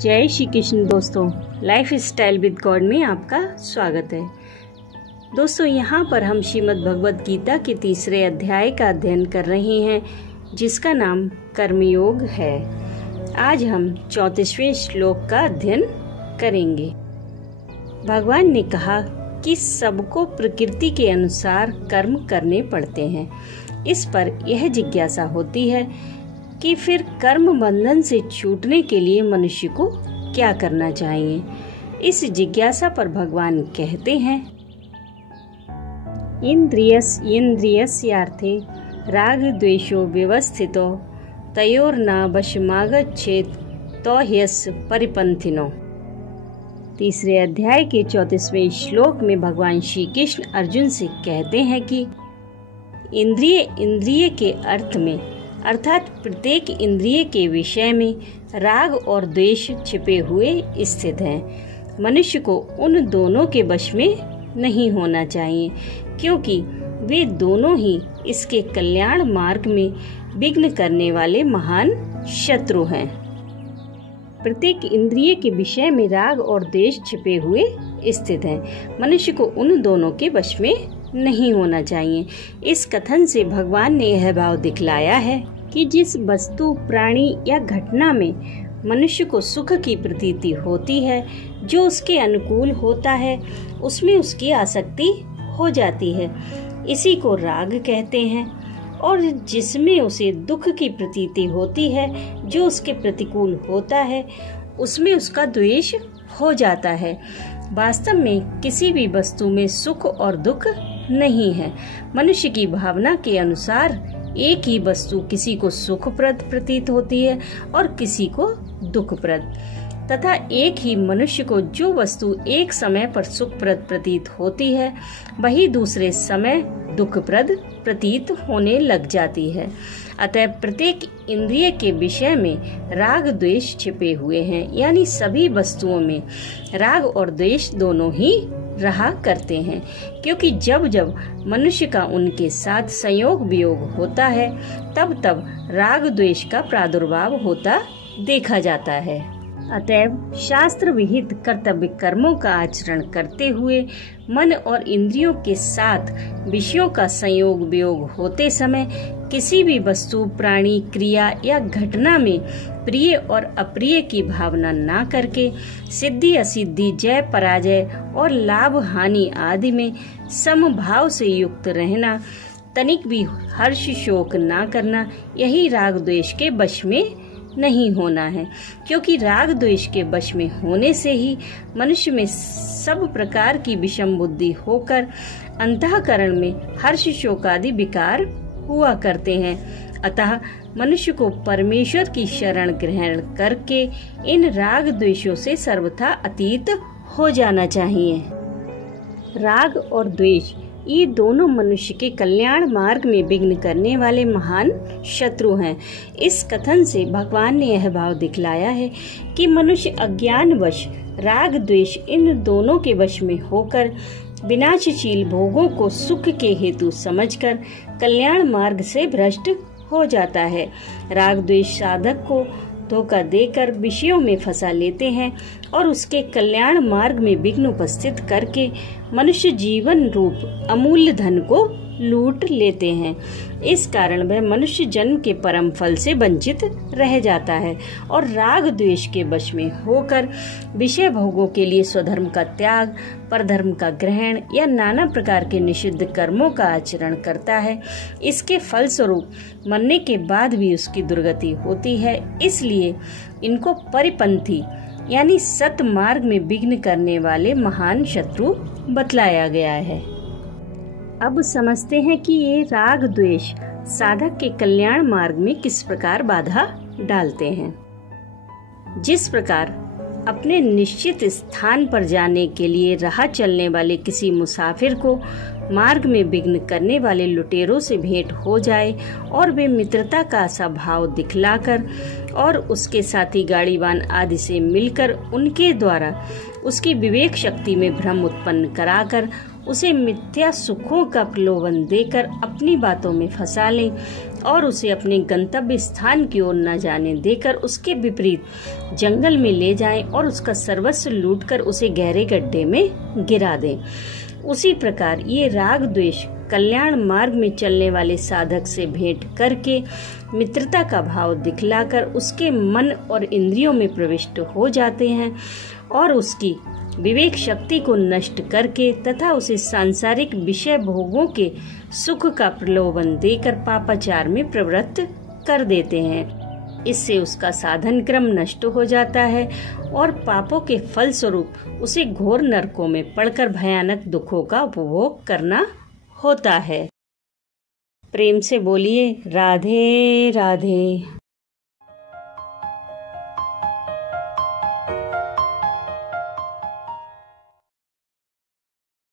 जय श्री कृष्ण दोस्तों, life style with God में आपका स्वागत है। दोस्तों, यहाँ पर हम श्रीमद् भगवद गीता के तीसरे अध्याय का अध्ययन कर रहे हैं, जिसका नाम कर्मयोग है। आज हम 34वें श्लोक का अध्ययन करेंगे। भगवान ने कहा कि सबको प्रकृति के अनुसार कर्म करने पड़ते हैं। इस पर यह जिज्ञासा होती है कि फिर कर्म बंधन से छूटने के लिए मनुष्य को क्या करना चाहिए। इस जिज्ञासा पर भगवान कहते हैं, इंद्रियस्यार्थे राग द्वेषो व्यवस्थितो तयोर्न वशमागच्छेत् तो ह्यस्य परिपन्थिनो। तीसरे अध्याय के 34वें श्लोक में भगवान श्री कृष्ण अर्जुन से कहते हैं कि इंद्रिय के अर्थ में अर्थात प्रत्येक इंद्रिय के विषय में राग और द्वेष छिपे हुए स्थित हैं। मनुष्य को उन दोनों के वश में नहीं होना चाहिए, क्योंकि वे दोनों ही इसके कल्याण मार्ग में विघ्न करने वाले महान शत्रु हैं। प्रत्येक इंद्रिय के विषय में राग और द्वेष छिपे हुए स्थित हैं। मनुष्य को उन दोनों के वश में नहीं होना चाहिए। इस कथन से भगवान ने यह भाव दिखलाया है कि जिस वस्तु, प्राणी या घटना में मनुष्य को सुख की प्रतीति होती है, जो उसके अनुकूल होता है, उसमें उसकी आसक्ति हो जाती है। इसी को राग कहते हैं। और जिसमें उसे दुख की प्रतीति होती है, जो उसके प्रतिकूल होता है, उसमें उसका द्वेष हो जाता है। वास्तव में किसी भी वस्तु में सुख और दुख नहीं है। मनुष्य की भावना के अनुसार एक ही वस्तु किसी को सुखप्रद प्रतीत होती है और किसी को दुखप्रद, तथा एक ही मनुष्य को जो वस्तु एक समय पर सुखप्रद प्रतीत होती है, वही दूसरे समय दुखप्रद प्रतीत होने लग जाती है। अतः प्रत्येक इंद्रिय के विषय में राग द्वेष छिपे हुए हैं, यानी सभी वस्तुओं में राग और द्वेष दोनों ही रहा करते हैं, क्योंकि जब जब मनुष्य का उनके साथ संयोग वियोग होता है, तब तब राग द्वेष का प्रादुर्भाव होता देखा जाता है। अतएव शास्त्र विहित कर्तव्य कर्मों का आचरण करते हुए मन और इंद्रियों के साथ विषयों का संयोग वियोग होते समय किसी भी वस्तु, प्राणी, क्रिया या घटना में प्रिय और अप्रिय की भावना ना करके सिद्धि असिद्धि, जय पराजय और लाभ हानि आदि में समभाव से युक्त रहना, तनिक भी हर्ष शोक ना करना, यही राग द्वेष के वश में नहीं होना है। क्योंकि राग द्वेष के वश में होने से ही मनुष्य में सब प्रकार की विषम बुद्धि होकर अंतःकरण में हर्ष शोक आदि विकार हुआ करते हैं। अतः मनुष्य को परमेश्वर की शरण ग्रहण करके इन राग द्वेषों से सर्वथा अतीत हो जाना चाहिए। राग और द्वेष ये दोनों मनुष्य के कल्याण मार्ग में विघ्न करने वाले महान शत्रु हैं। इस कथन से भगवान ने यह भाव दिखलाया है कि मनुष्य अज्ञानवश राग द्वेष इन दोनों के वश में होकर विनाशशील भोगों को सुख के हेतु समझकर कल्याण मार्ग से भ्रष्ट हो जाता है। राग द्वेष साधक को धोखा देकर विषयों में फंसा लेते हैं और उसके कल्याण मार्ग में विघ्न उपस्थित करके मनुष्य जीवन रूप अमूल्य धन को लूट लेते हैं। इस कारण वह मनुष्य जन्म के परम फल से वंचित रह जाता है और राग द्वेष के वश में होकर विषय भोगों के लिए स्वधर्म का त्याग, परधर्म का ग्रहण या नाना प्रकार के निषिद्ध कर्मों का आचरण करता है। इसके फल स्वरूप मरने के बाद भी उसकी दुर्गति होती है। इसलिए इनको परिपंथी यानी सत मार्ग में विघ्न करने वाले महान शत्रु बतलाया गया है। अब समझते हैं कि ये राग द्वेष साधक के कल्याण मार्ग में किस प्रकार बाधा डालते हैं। जिस प्रकार अपने निश्चित स्थान पर जाने के लिए राह चलने वाले किसी मुसाफिर को मार्ग में विघ्न करने वाले लुटेरों से भेंट हो जाए और वे मित्रता का सा भाव दिखलाकर और उसके साथी गाड़ीवान आदि से मिलकर उनके द्वारा उसकी विवेक शक्ति में भ्रम उत्पन्न कराकर उसे मिथ्या सुखों का प्रलोभन देकर अपनी बातों में फंसा लें और उसे अपने गंतव्य स्थान की ओर न जाने देकर उसके विपरीत जंगल में ले जाएं और उसका सर्वस्व लूटकर उसे गहरे गड्ढे में गिरा दें। उसी प्रकार ये राग द्वेष कल्याण मार्ग में चलने वाले साधक से भेंट करके मित्रता का भाव दिखलाकर उसके मन और इंद्रियों में प्रविष्ट हो जाते हैं और उसकी विवेक शक्ति को नष्ट करके तथा उसे सांसारिक विषय भोगों के सुख का प्रलोभन देकर पापाचार में प्रवृत्त कर देते हैं। इससे उसका साधन क्रम नष्ट हो जाता है और पापों के फल स्वरूप उसे घोर नरकों में पड़कर भयानक दुखों का उपभोग करना होता है। प्रेम से बोलिए राधे राधे।